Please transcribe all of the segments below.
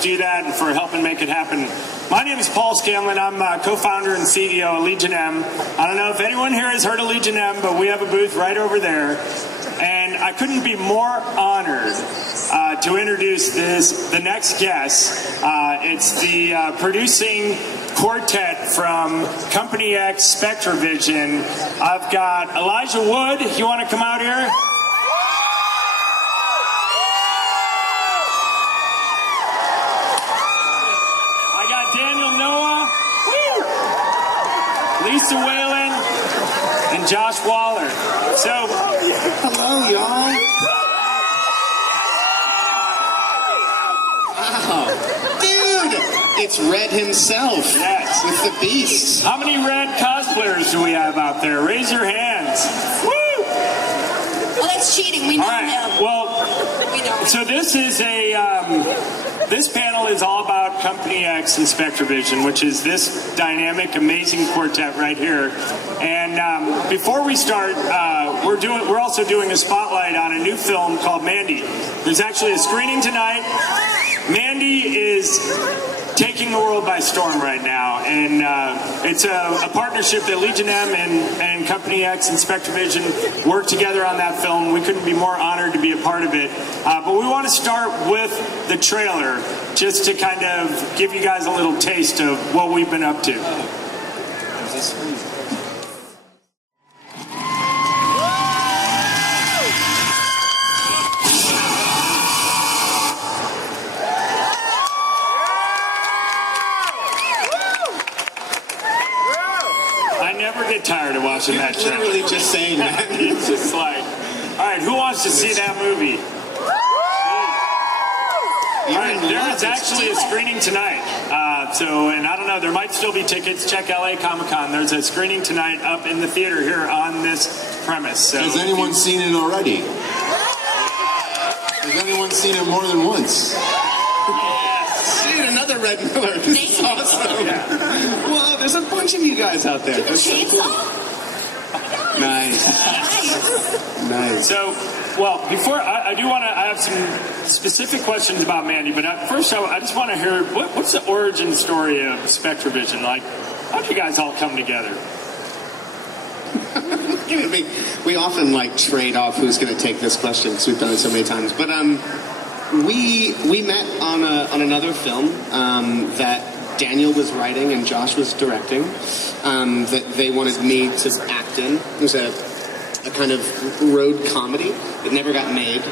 us do that and for helping make it happen. My name is Paul Scanlon. I'm co-founder and CEO of Legion M. I don't know if anyone here has heard of Legion M, but we have a booth right over there. And I couldn't be more honored to introduce the next guest. It's the producing quartet from Company X Spectravision. I've got Elijah Wood. You want to come out here? Lisa Whalen and Josh Waller. So, hello, y'all. Wow, dude, it's Red himself. Yes, with the beast. How many Red cosplayers do we have out there? Raise your hands. Woo! Well, that's cheating. We know him. Well, we know. So this is this panel is all about Company X and Spectravision, which is this dynamic, amazing quartet right here. And before we start, we're also doing a spotlight on a new film called Mandy. There's actually a screening tonight. Mandy is taking the world by storm right now, and it's a partnership that Legion M and Company X and Spectravision worked together on that film. We couldn't be more honored to be a part of it. But we want to start with the trailer, just to kind of give you guys a little taste of what we've been up to. Tired of watching that trailer. Literally just saying that. It's just like, all right, who wants to see that movie? All right, there is actually a screening tonight. And I don't know, there might still be tickets. Check LA Comic-Con. There's a screening tonight up in the theater here on this premise. So has anyone seen it already? Has anyone seen it more than once? Dude, another Red Miller. This is awesome. Yeah. Well, there's a bunch of you guys out there. That's so cool. Nice. Nice. So, well, before I have some specific questions about Mandy, but first I just want to hear what's the origin story of Spectravision? Like, how did you guys all come together? We often trade off who's going to take this question because we've done it so many times. But we met on another film that Daniel was writing and Josh was directing, that they wanted me to act in. It was a kind of road comedy that never got made.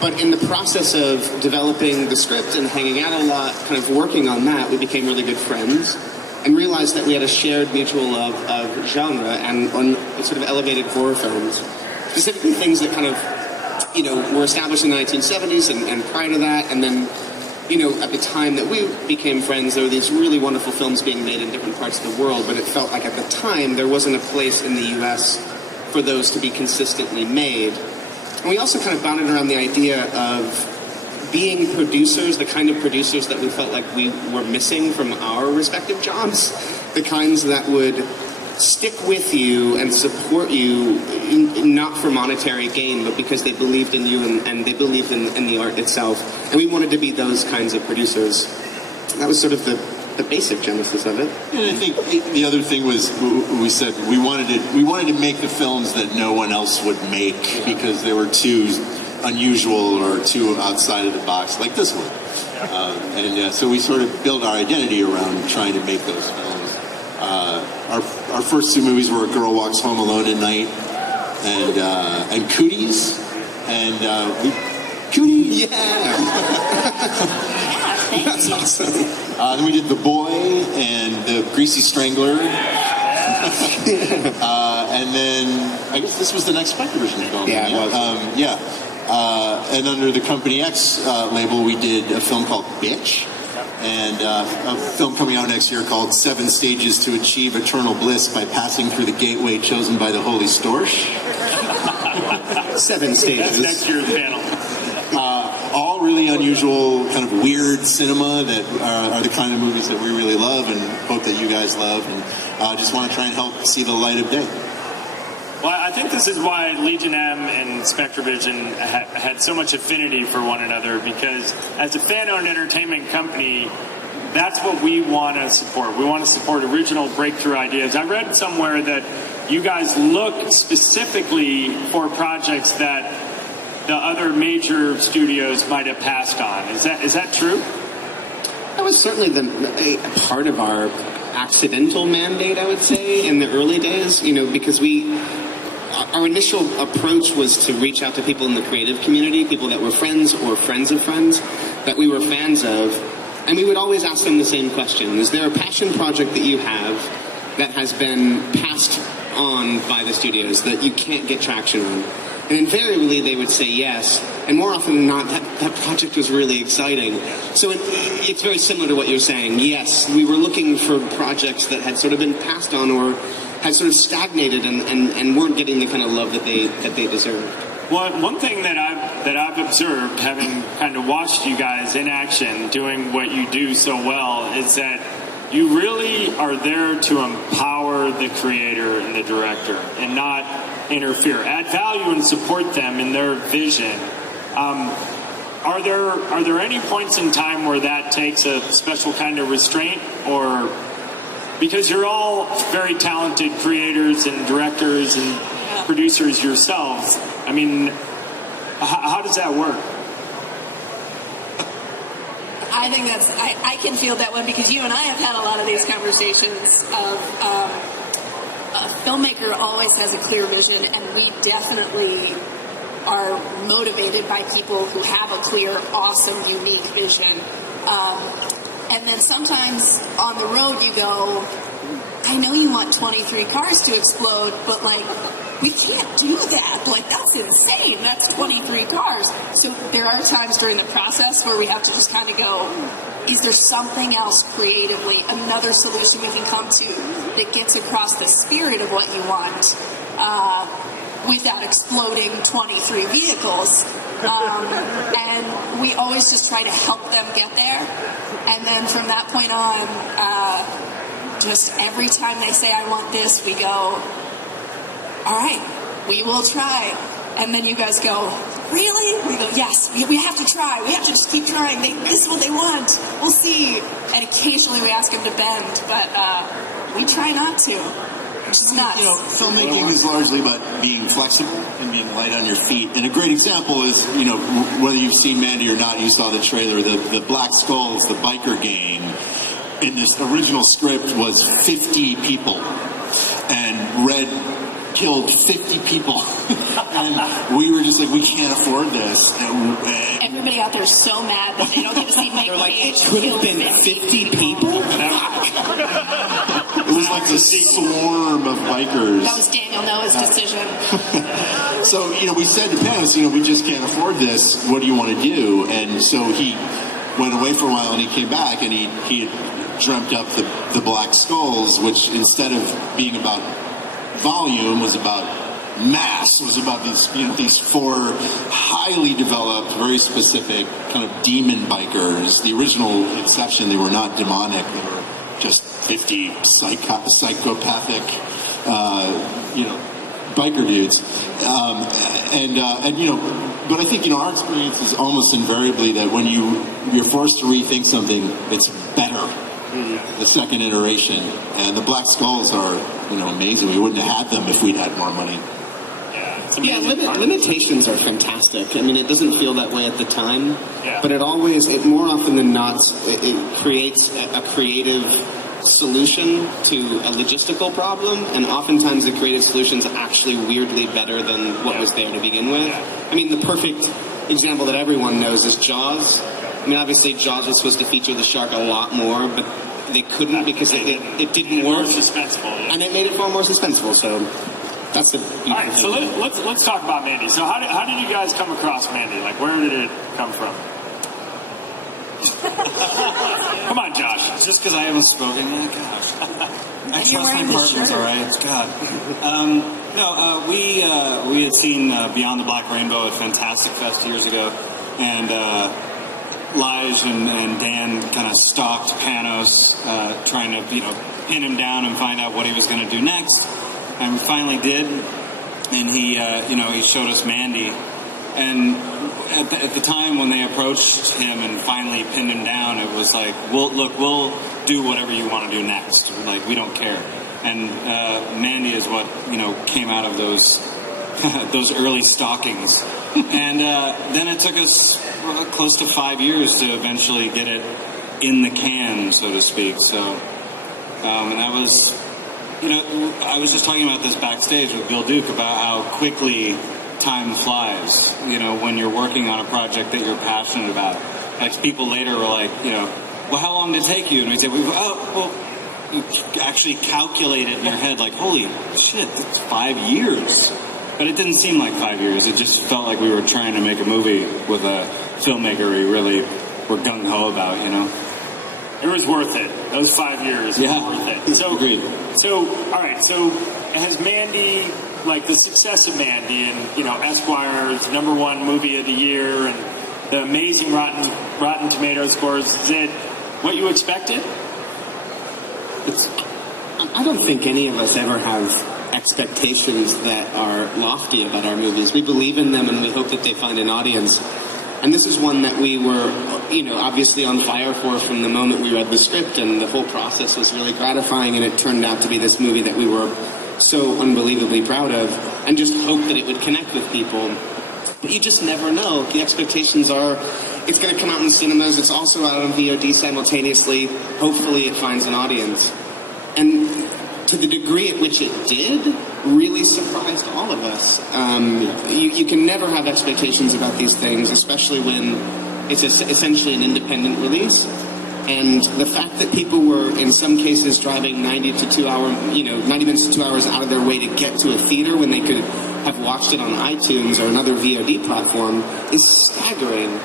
But in the process of developing the script and hanging out a lot, kind of working on that, we became really good friends and realized that we had a shared mutual love of genre and on sort of elevated horror films, specifically things that kind of, were established in the 1970s and prior to that, and then at the time that we became friends, there were these really wonderful films being made in different parts of the world, but it felt like at the time there wasn't a place in the U.S. for those to be consistently made. And we also kind of bounded around the idea of being producers, the kind of producers that we felt like we were missing from our respective jobs, the kinds that would stick with you and support you, not for monetary gain, but because they believed in you and they believed in the art itself. And we wanted to be those kinds of producers. That was sort of the basic genesis of it. And I think the other thing was we said we wanted to make the films that no one else would make because they were too unusual or too outside of the box, like this one. So we sort of built our identity around trying to make those films. Our first two movies were A Girl Walks Home Alone at Night and Cooties. And Cooties! Yeah! That's awesome. Then we did The Boy and The Greasy Strangler. And then I guess this was the next Spectravision film. Yeah, it was. And under the Company X label, we did a film called Bitch. And a film coming out next year called 7 Stages to Achieve Eternal Bliss by Passing Through the Gateway Chosen by the Holy Storch. 7 stages. That's next year's panel. All really unusual, kind of weird cinema that are the kind of movies that we really love and hope that you guys love. And just want to try and help see the light of day. Well, I think this is why Legion M and Spectravision had so much affinity for one another, because as a fan-owned entertainment company, that's what we want to support. We want to support original breakthrough ideas. I read somewhere that you guys look specifically for projects that the other major studios might have passed on. Is that true? That was certainly a part of our accidental mandate, I would say, in the early days, because our initial approach was to reach out to people in the creative community, people that were friends or friends of friends that we were fans of, and we would always ask them the same question. Is there a passion project that you have that has been passed on by the studios that you can't get traction on? And invariably they would say yes, and more often than not, that project was really exciting. So it's very similar to what you're saying. Yes, we were looking for projects that had sort of been passed on or had sort of stagnated and weren't getting the kind of love that they deserved. Well, one thing that I've observed, having kind of watched you guys in action doing what you do so well, is that you really are there to empower the creator and the director and not interfere. Add value and support them in their vision. Are there any points in time where that takes a special kind of restraint, or because you're all very talented creators and directors and producers yourselves? I mean, how does that work? I think I can feel that one because you and I have had a lot of these conversations of a filmmaker always has a clear vision, and we definitely are motivated by people who have a clear, awesome, unique vision. And then sometimes on the road you go, I know you want 23 cars to explode, but we can't do that. That's insane. That's 23 cars. So there are times during the process where we have to just kind of go, is there something else creatively, another solution we can come to that gets across the spirit of what you want without exploding 23 vehicles? And we always just try to help them get there. And then from that point on, just every time they say, I want this, we go, all right, we will try. And then you guys go, really? We go, yes, we have to try. We have to just keep trying. This is what they want. We'll see. And occasionally we ask them to bend, but we try not to, which is nuts. Filmmaking is largely about being flexible and being light on your feet. And a great example is, whether you've seen Mandy or not, you saw the trailer, the Black Skulls, the biker gang. In this original script was 50 people, and Red killed 50 people, and we were just like, we can't afford this. And everybody out there is so mad that they don't get to see Mike Cage. It could have been 50 people? It was like a swarm of bikers. That was Daniel Noah's decision. So, we said to Panos, we just can't afford this. What do you want to do? And so he went away for a while, and he came back, and he had dreamt up the Black Skulls, which instead of being about volume was about mass, was about these four highly developed, very specific kind of demon bikers. The original exception, they were not demonic, they were just 50 psychopathic biker dudes. But I think our experience is almost invariably that when you're forced to rethink something, it's better the second iteration. And the Black Skulls are amazing. We wouldn't have had them if we'd had more money. Yeah, limitations are fantastic. I mean, it doesn't feel that way at the time, but it more often than not, it creates a creative solution to a logistical problem, and oftentimes the creative solution's actually weirdly better than what was there to begin with. I mean, the perfect example that everyone knows is Jaws. I mean, obviously Jaws was supposed to feature the shark a lot more, but they couldn't because it didn't work. More suspenseful, and it made it far more suspenseful, so that's the... All right, so let's talk about Mandy. So how did you guys come across Mandy? Where did it come from? Come on, Josh. Just because I haven't spoken yet? Gosh. I trust my partners, all right? God. We had seen Beyond the Black Rainbow at Fantastic Fest years ago, and Lige and Dan kind of stalked Panos, trying to, pin him down and find out what he was going to do next. And we finally did. and he showed us Mandy. And at the time when they approached him and finally pinned him down, it was like, we'll do whatever you want to do next. Like, we don't care. And Mandy is what came out of those those early stalkings. And then it took us close to 5 years to eventually get it in the can, so to speak. So, and that was, I was just talking about this backstage with Bill Duke about how quickly time flies, when you're working on a project that you're passionate about. Like, people later were like, well, how long did it take you? And we said, you actually calculate it in your head, like, holy shit, that's 5 years. But it didn't seem like 5 years. It just felt like we were trying to make a movie with a filmmaker we really were gung-ho about, It was worth it. Those 5 years were worth it. So, agreed. So, all right, so has Mandy, like the success of Mandy and, Esquire's #1 movie of the year and the amazing Rotten Tomato scores, is it what you expected? I don't think any of us ever have expectations that are lofty about our movies. We believe in them and we hope that they find an audience. And this is one that we were, obviously on fire for from the moment we read the script, and the whole process was really gratifying, and it turned out to be this movie that we were so unbelievably proud of, and just hoped that it would connect with people. But you just never know. The expectations are, it's going to come out in cinemas, it's also out on VOD simultaneously. Hopefully it finds an audience. And to the degree at which it did, really surprised all of us. You can never have expectations about these things, especially when it's essentially an independent release. And the fact that people were, in some cases, driving 90 minutes to 2 hours out of their way to get to a theater when they could have watched it on iTunes or another VOD platform is staggering.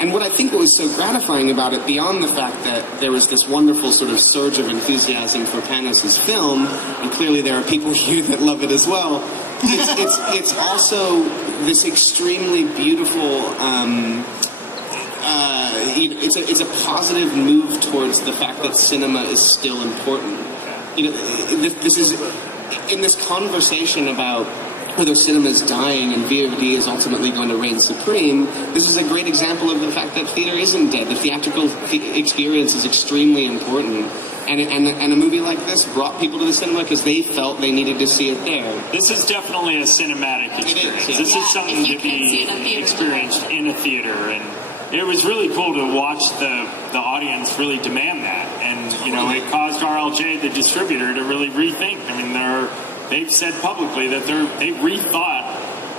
And what I think was so gratifying about it, beyond the fact that there was this wonderful sort of surge of enthusiasm for Panos' film, and clearly there are people here that love it as well, it's also this extremely beautiful, it's a positive move towards the fact that cinema is still important. This is, in this conversation about whether cinema is dying and VOD is ultimately going to reign supreme, this is a great example of the fact that theater isn't dead. The theatrical experience is extremely important. And a movie like this brought people to the cinema because they felt they needed to see it there. This is definitely a cinematic experience. It is, yeah. This is something to be experienced in a theater. And it was really cool to watch the audience really demand that. And, it caused RLJ, the distributor, to really rethink. I mean, they've said publicly that they rethought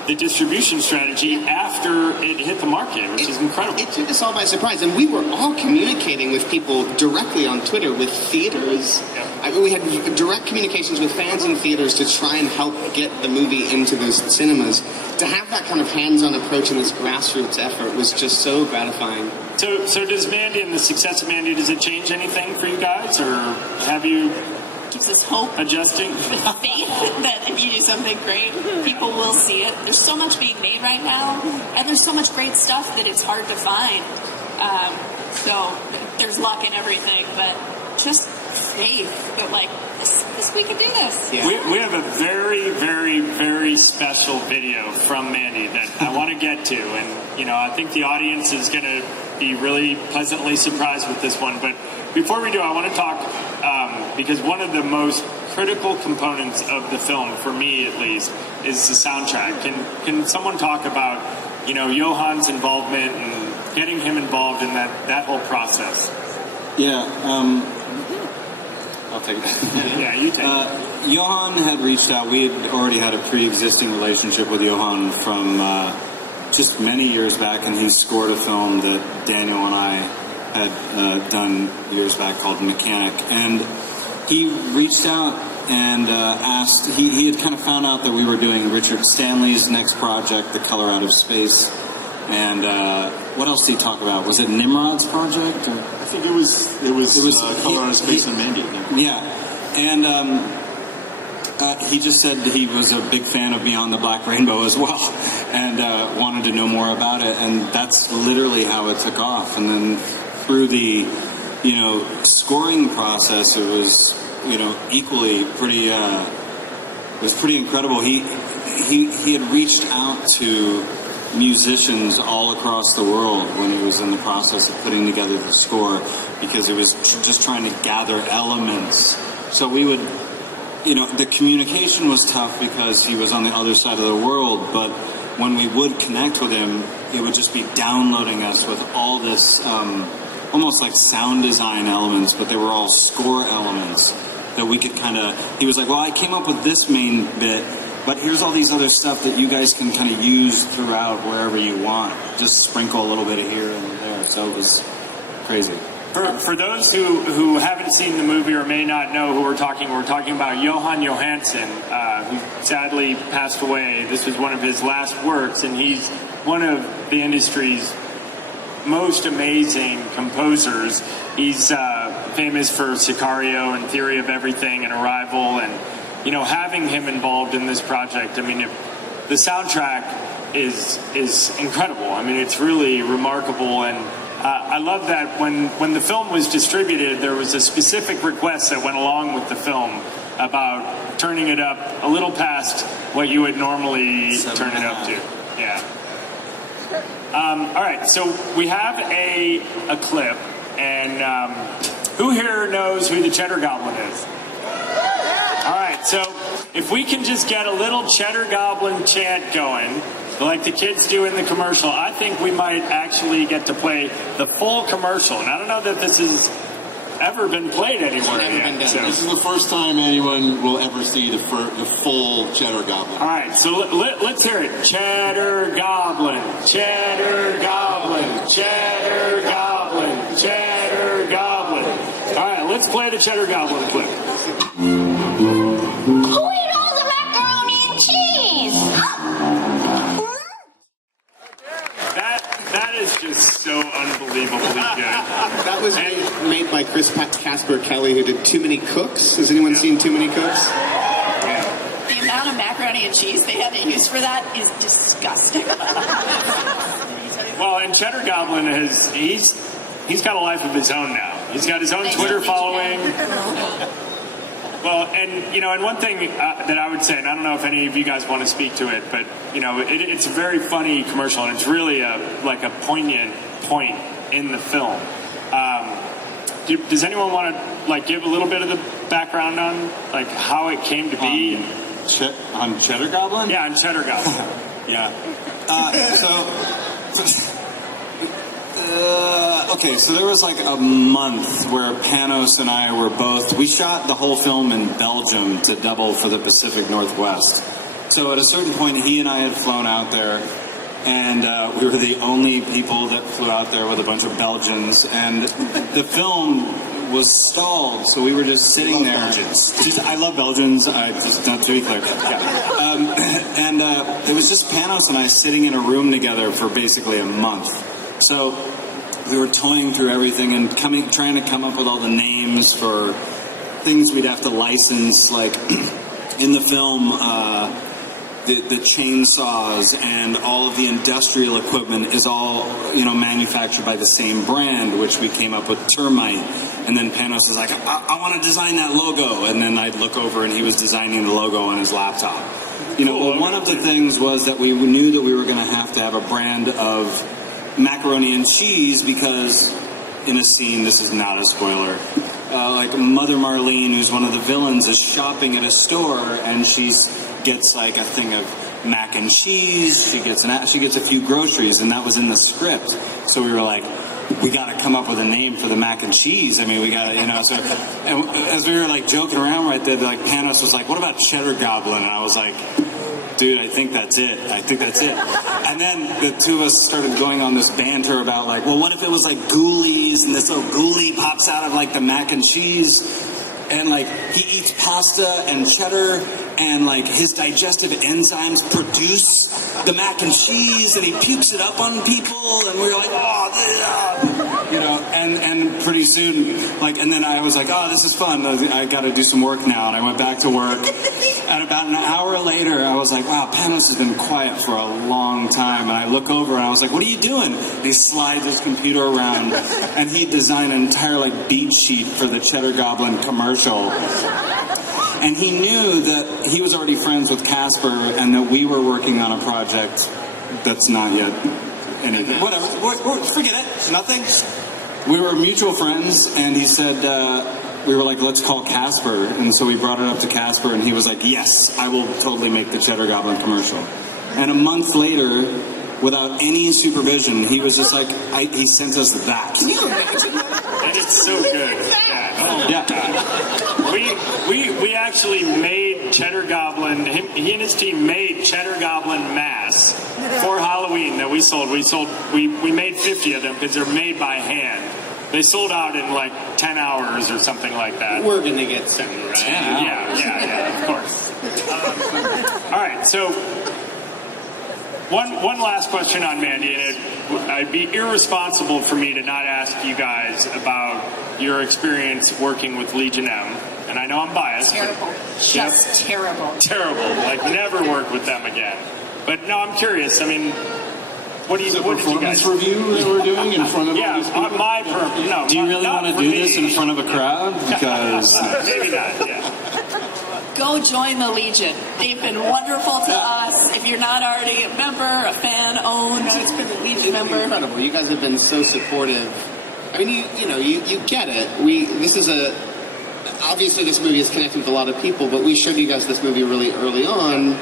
the distribution strategy after it hit the market, which is incredible. It took us all by surprise, and we were all communicating with people directly on Twitter, with theaters. Yeah. I mean, we had direct communications with fans in theaters to try and help get the movie into those cinemas. To have that kind of hands-on approach and this grassroots effort was just so gratifying. So does Mandy and the success of Mandy, does it change anything for you guys, or have you... Gives us hope. Adjusting. With faith that if you do something great, people will see it. There's so much being made right now, and there's so much great stuff that it's hard to find. So there's luck in everything, but just faith that, this we can do this. Yeah. We have a very, very, very special video from Mandy that I want to get to, and I think the audience is going to be really pleasantly surprised with this one. But before we do, I want to talk. Because one of the most critical components of the film, for me at least, is the soundtrack. Can someone talk about, Johan's involvement and getting him involved in that whole process? Yeah, I'll take it. Yeah, you take it. Johan had reached out. We had already had a pre-existing relationship with Johan from just many years back, and he scored a film that Daniel and I had done years back called Mechanic. And he reached out and asked, he had kind of found out that we were doing Richard Stanley's next project, The Color Out of Space. And what else did he talk about? Was it Nimrod's project? Or? I think it was Color Out of Space and Mandy. Yeah. And he just said he was a big fan of Beyond the Black Rainbow as well, and wanted to know more about it. And that's literally how it took off. And then through the scoring process, it was equally pretty it was pretty incredible. he had reached out to musicians all across the world when he was in the process of putting together the score, because he was just trying to gather elements. So we would, the communication was tough because he was on the other side of the world, but when we would connect with him, he would just be downloading us with all this almost like sound design elements, but they were all score elements that we could he was like, well, I came up with this main bit, but here's all these other stuff that you guys can kind of use throughout wherever you want. Just sprinkle a little bit of here and there. So it was crazy. For those who haven't seen the movie or may not know who we're talking about Johan Johansson, who sadly passed away. This was one of his last works, and he's one of the industry's most amazing composers. He's famous for Sicario and Theory of Everything and Arrival, and having him involved in this project, the soundtrack is incredible. It's really remarkable, and I love that when the film was distributed, there was a specific request that went along with the film about turning it up a little past what you would normally turn it up to. Yeah. All right, so we have a clip, and who here knows who the Cheddar Goblin is? All right, so if we can just get a little Cheddar Goblin chant going, like the kids do in the commercial, I think we might actually get to play the full commercial. And I don't know that this has ever been played anywhere yet. So. This is the first time anyone will ever see the full Cheddar Goblin. All right, so let's hear it. Cheddar Goblin, Cheddar Goblin, Cheddar Goblin, Cheddar Goblin. All right, let's play the Cheddar Goblin clip. Who ate all the macaroni and cheese? That is just so unbelievably good. That was made by Chris Casper Kelly, who did Too Many Cooks. Has anyone seen Too Many Cooks? The amount of macaroni and cheese they had to use for that is disgusting. Well, and Cheddar Goblin he's got a life of his own now. He's got his own Twitter following. Well, and one thing that I would say, and I don't know if any of you guys want to speak to it, but it's a very funny commercial, and it's really a poignant point in the film. Does anyone want to give a little bit of the background on how it came to be? On Cheddar Goblin? Yeah, on Cheddar Goblin. Yeah. Okay, so there was a month where Panos and I we shot the whole film in Belgium to double for the Pacific Northwest. So at a certain point, he and I had flown out there, and we were the only people that flew out there with a bunch of Belgians, and the film was stalled, so we were just sitting there. I love Belgians, not to be clear. Yeah. It was just Panos and I sitting in a room together for basically a month. So we were toying through everything and trying to come up with all the names for things we'd have to license, like in the film, the chainsaws and all of the industrial equipment is all manufactured by the same brand, which we came up with Termite. And then Panos is like, I want to design that logo, and then I'd look over and he was designing the logo on his laptop. One of the things was that we knew that we were going to have a brand of macaroni and cheese, because in a scene, this is not a spoiler, Mother Marlene, who's one of the villains, is shopping at a store, and she gets a thing of mac and cheese. She gets a few groceries, and that was in the script. So we were like, we got to come up with a name for the mac and cheese. We got to, So, and as we were joking around right there, Panos was like, "What about Cheddar Goblin?" And I was like, dude, I think that's it. And then the two of us started going on this banter about well, what if it was ghoulies, and this little ghoulie pops out of the mac and cheese, and he eats pasta and cheddar, and his digestive enzymes produce the mac and cheese, and he pukes it up on people, and we were like, and pretty soon, and then I was like, oh, this is fun. I got to do some work now, and I went back to work. And about an hour later, I was like, wow, Panos has been quiet for a long time. And I look over and I was like, what are you doing? And he slides his computer around, and he designed an entire beat sheet for the Cheddar Goblin commercial. And he knew that he was already friends with Casper and that we were working on a project that's not yet anything. Whatever. Forget it. Nothing. We were mutual friends, and he said, we were like, let's call Casper. And so we brought it up to Casper, and he was like, yes, I will totally make the Cheddar Goblin commercial. And a month later, without any supervision, he was just like, he sent us that. Can you imagine that? And it's so good. Yeah. We actually made Cheddar Goblin, he and his team made Cheddar Goblin masks for Halloween that we sold. We made 50 of them because they're made by hand. They sold out in like 10 hours or something like that. We're gonna get some, right? Yeah, of course. All right, so one last question on Mandy, and it'd be irresponsible for me to not ask you guys about your experience working with Legion M. And I know I'm biased. Terrible. Just terrible. Terrible. Like, never work with them again. But no, I'm curious. I mean, what did you guys... review that we're doing in front of Yeah, all these people? no. Do you really not want to for do me. this in front of a crowd? Because Maybe not, yeah. Go join the Legion. They've been wonderful to us. If you're not already a member, a fan, owned, it's been a Legion member. Incredible. You guys have been so supportive. I mean, you get it. Obviously this movie is connecting with a lot of people, but we showed you guys this movie really early on,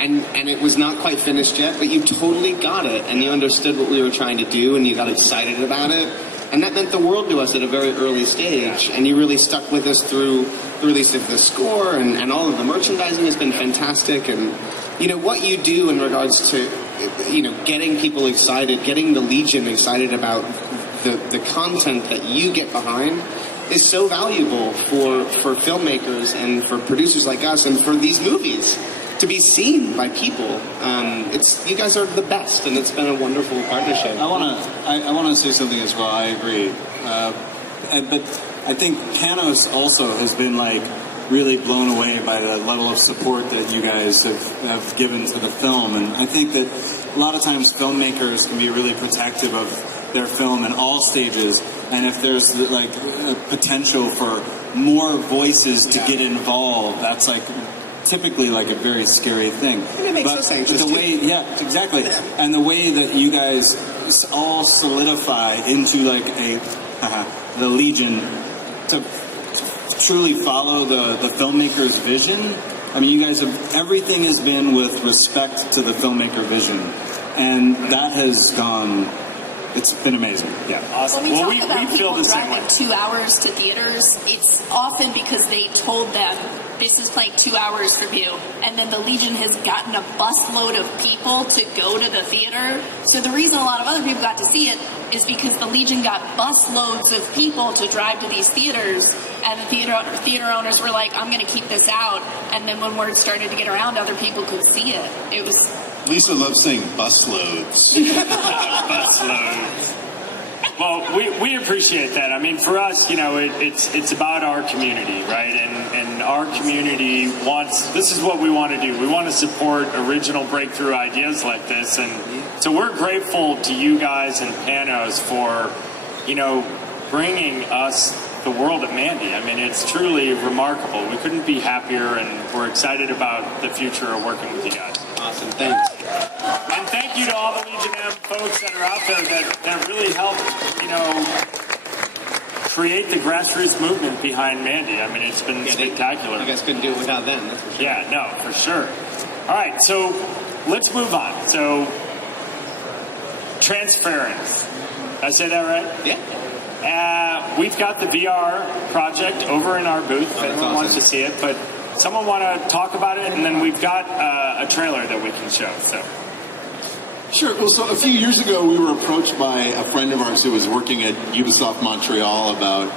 and it was not quite finished yet, but you totally got it, and you understood what we were trying to do, and you got excited about it, and that meant the world to us at a very early stage, and you really stuck with us through the release of the score, and all of the merchandising has been fantastic, and what you do in regards to getting people excited, getting the Legion excited about the content that you get behind is so valuable for filmmakers and for producers like us and for these movies to be seen by people. You guys are the best, and it's been a wonderful partnership. I want to say something as well. I agree, but I think Panos also has been like really blown away by the level of support that you guys have given to the film, and I think that a lot of times filmmakers can be really protective of their film in all stages, and if there's like a potential for more voices to get involved, that's like typically like a very scary thing. And it makes us anxious the way, yeah, exactly, and the way that you guys all solidify into like the Legion to truly follow the filmmaker's vision. I mean, you guys have, everything has been with respect to the filmmaker vision, and that has gone. It's been amazing. Yeah, awesome. When we talk about we feel people the same way. driving 2 hours to theaters, it's often because they told them, this is like 2 hours from you. And then the Legion has gotten a busload of people to go to the theater. So the reason a lot of other people got to see it is because the Legion got busloads of people to drive to these theaters. And the theater owners were like, I'm going to keep this out. And then when word started to get around, other people could see it. It was... Lisa loves saying busloads. Busloads. Well, we appreciate that. I mean, for us, it's about our community, right? And our community this is what we want to do. We want to support original breakthrough ideas like this. And so we're grateful to you guys and Panos for, bringing us the world of Mandy. I mean, it's truly remarkable. We couldn't be happier, and we're excited about the future of working with you guys. Awesome, thanks. And thank you to all the Legion M folks that are out there that really helped, create the grassroots movement behind Mandy. I mean, it's been spectacular. You guys couldn't do it without them, that's for sure. Yeah, no, for sure. All right, so let's move on. So, Transference. Did I say that right? Yeah. We've got the VR project over in our booth if anyone wants to see it, but someone want to talk about it, and then we've got a trailer that we can show. So, Sure. Well, so a few years ago, we were approached by a friend of ours who was working at Ubisoft Montreal about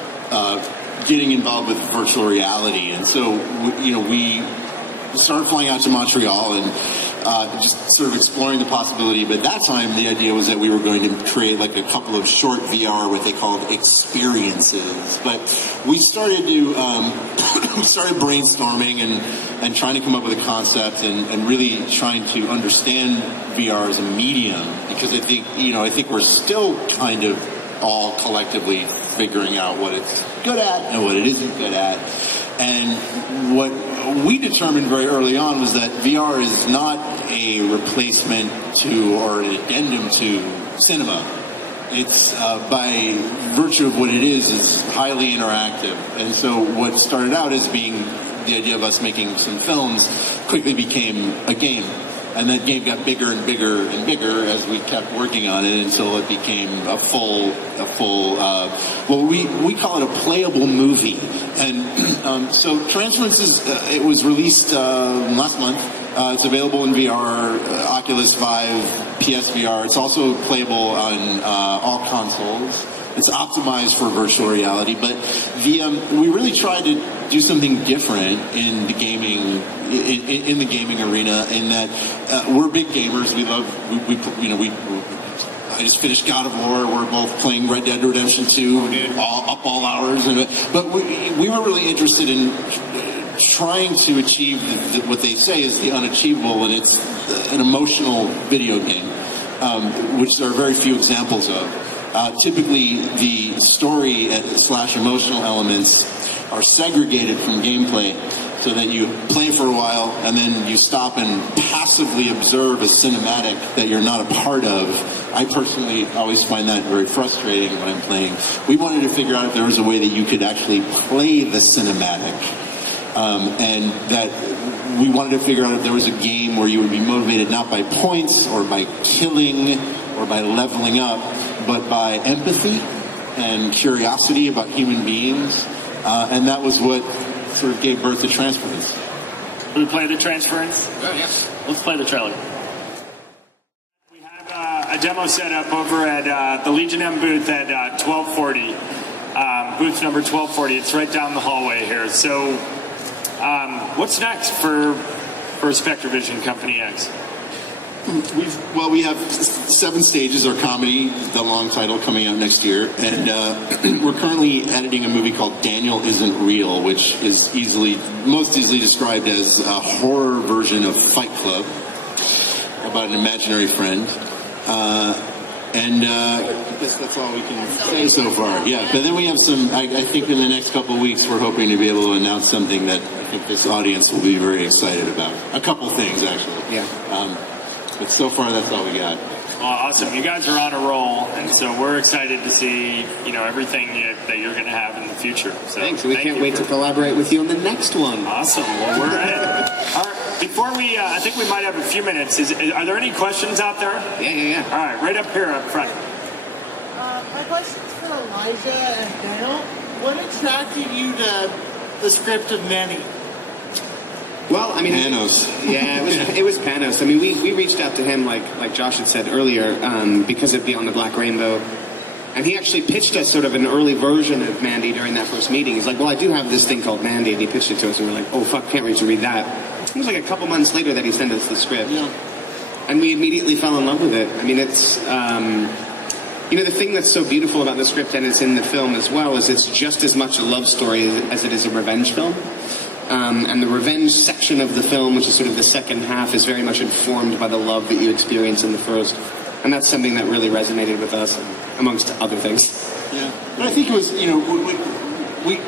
getting involved with virtual reality, and so we started flying out to Montreal and just sort of exploring the possibility. But at that time, the idea was that we were going to create like a couple of short VR, what they called experiences. But we started to we started brainstorming and trying to come up with a concept and really trying to understand VR as a medium, because I think we're still kind of all collectively figuring out what it's good at and what it isn't good at. And what we determined very early on was that VR is not a replacement to or an addendum to cinema. It's by virtue of what it is highly interactive. And so what started out as being the idea of us making some films quickly became a game. And that game got bigger and bigger and bigger as we kept working on it until it became a full well, we call it a playable movie. And so Transference it was released last month. It's available in VR, Oculus Vive, PSVR. It's also playable on all consoles. It's optimized for virtual reality, but we really tried to do something different in the gaming in the gaming arena. In that we're big gamers. We love I just finished God of War. We're both playing Red Dead Redemption 2 all hours. But we were really interested in trying to achieve what they say is the unachievable, and it's an emotional video game, which there are very few examples of. Typically, the story / emotional elements are segregated from gameplay, so that you play for a while and then you stop and passively observe a cinematic that you're not a part of. I personally always find that very frustrating when I'm playing. We wanted to figure out if there was a way that you could actually play the cinematic, and that we wanted to figure out if there was a game where you would be motivated not by points or by killing or by leveling up, but by empathy and curiosity about human beings, and that was what sort of gave birth to Transference. Will we play the Transference? Oh, yes. Let's play the trailer. We have a demo set up over at the Legion M booth at 1240, booth number 1240. It's right down the hallway here. So what's next for Spectravision Company X? We have 7 stages, our comedy, the long title, coming out next year, and we're currently editing a movie called Daniel Isn't Real, which is most easily described as a horror version of Fight Club, about an imaginary friend. I guess that's all we can say so far. Yeah, but then we have some, I think in the next couple of weeks we're hoping to be able to announce something that I think this audience will be very excited about. A couple things, actually. Yeah. But so far, that's all we got. Well, awesome. You guys are on a roll, and so we're excited to see, everything that you're going to have in the future. So thanks. We can't wait to collaborate with you on the next one. Awesome. Well, we're in. All right. Before we, I think we might have a few minutes. Are there any questions out there? Yeah. All right. Right up here, up front. My question's for Elijah and Daniel. What attracted you to the script of Mandy? Well, I mean, Panos. Yeah, it was Panos. I mean, we reached out to him, like Josh had said earlier, because of Beyond the Black Rainbow, and he actually pitched us sort of an early version of Mandy during that first meeting. He's like, well, I do have this thing called Mandy, and he pitched it to us, and we're like, oh fuck, can't wait to read that. It was like a couple months later that he sent us the script, and we immediately fell in love with it. I mean, it's the thing that's so beautiful about the script, and it's in the film as well, is it's just as much a love story as it is a revenge film. And the revenge section of the film, which is sort of the second half, is very much informed by the love that you experience in the first. And that's something that really resonated with us, amongst other things. Yeah. But I think it was,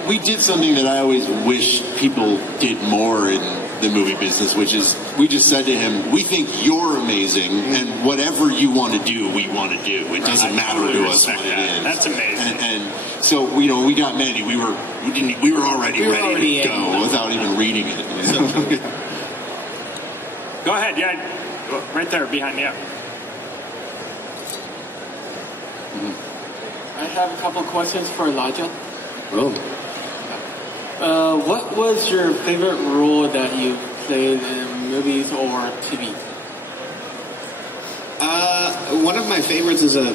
we did something that I always wish people did more in the movie business, which is we just said to him, we think you're amazing, and whatever you want to do, we want to do. It doesn't matter to us what it is. That's amazing. And so, we got Mandy. We were already ready to go without even reading it. Go ahead. Yeah, right there behind me. I have a couple questions for Elijah. Oh. What was your favorite role that you played in movies or TV? One of my favorites is a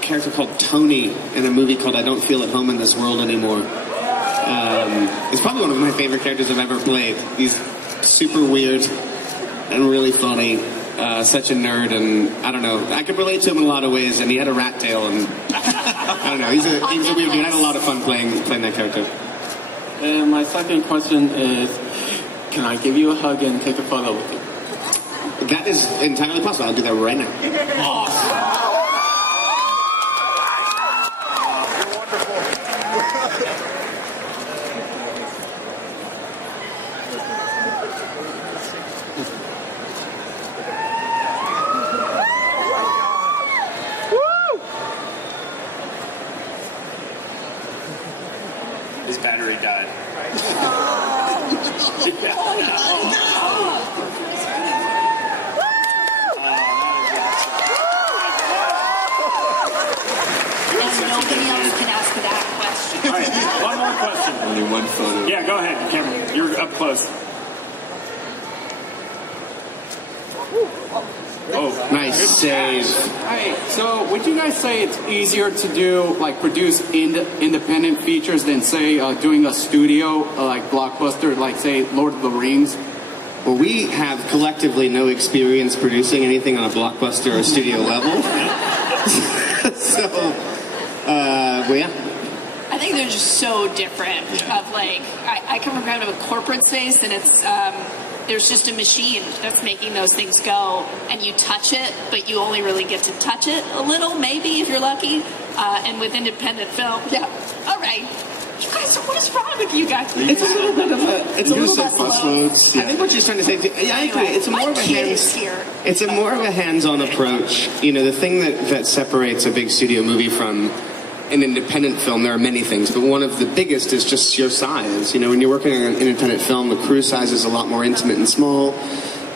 character called Tony in a movie called I Don't Feel at Home in This World Anymore. It's probably one of my favorite characters I've ever played. He's super weird and really funny. Such a nerd, and I don't know. I could relate to him in a lot of ways, and he had a rat tail, and I don't know. He's a weird dude. I had a lot of fun playing that character. And my second question is, can I give you a hug and take a photo with you? That is entirely possible. I'll do that right now. You're wonderful. His battery died. And nobody else can ask that question. All right, one more question. Only one photo. Yeah, go ahead, Cameron. You're up close. Oh, Nice save. Alright, so would you guys say it's easier to do, like, produce independent features than, say, doing a studio, like, blockbuster, like, say, Lord of the Rings? Well, we have collectively no experience producing anything on a blockbuster or studio level. So, well, yeah. I think they're just so different. Of like, I come from kind of a corporate space, and it's there's just a machine that's making those things go, and you touch it, but you only really get to touch it a little, maybe if you're lucky. And with independent film, yeah, all right. You guys, what is wrong with you guys? It's a little bit of a. It's a little bit. busloads. I think what you're trying to say. Yeah, I agree. It's a more of a hands. It's a more of a hands-on approach. You know, the thing that separates a big studio movie from an independent film, there are many things, but one of the biggest is just sheer size. You know, when you're working on an independent film, the crew size is a lot more intimate and small.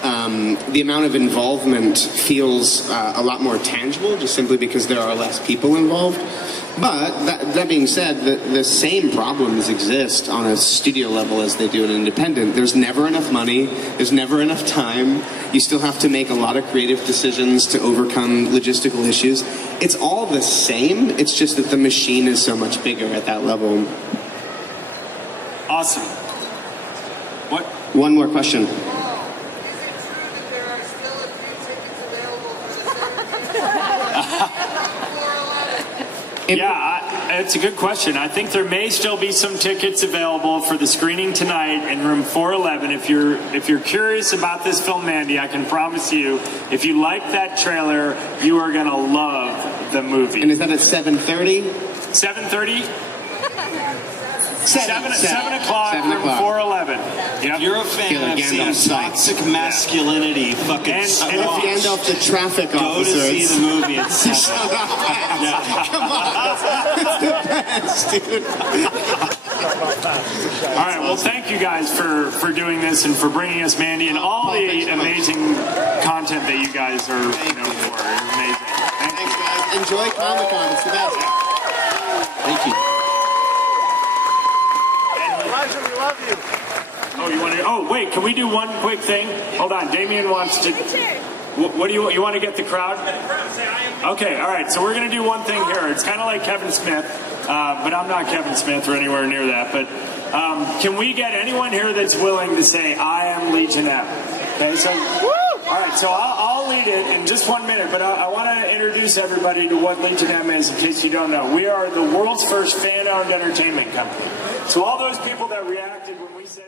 The amount of involvement feels a lot more tangible, just simply because there are less people involved. But that being said, the same problems exist on a studio level as they do in independent. There's never enough money. There's never enough time. You still have to make a lot of creative decisions to overcome logistical issues. It's all the same. It's just that the machine is so much bigger at that level. awesome. What? One more question. Yeah, it's a good question. I think there may still be some tickets available for the screening tonight in room 411. If you're curious about this film, Mandy, I can promise you, if you like that trailer, you are gonna love the movie. And is that at 7:30? 7:30? 7 o'clock, 7 room o'clock. 411. Yep. If you're a fan of seeing toxic masculinity, fucking And if Gandalf the traffic go officer. to see the movie at 7. Come on. It's the best, dude. All right, well, thank you guys for doing this and for bringing us Mandy and all the amazing content that you guys are known for. It's amazing. Thanks, guys. Enjoy Comic-Con. It's the best. Thank you. Elijah, we love you. Oh, you want to? Oh, wait. Can we do one quick thing? Hold on. Damien wants to. What do you want to get the crowd? Okay. All right. So we're gonna do one thing here. It's kind of like Kevin Smith, but I'm not Kevin Smith or anywhere near that. But can we get anyone here that's willing to say I am Legion M? Okay. So. All right. So I'll lead it in just 1 minute, but I want to introduce everybody to what Legion M is, in case you don't know. We are the world's first fan-owned entertainment company. So all those people that reacted when we said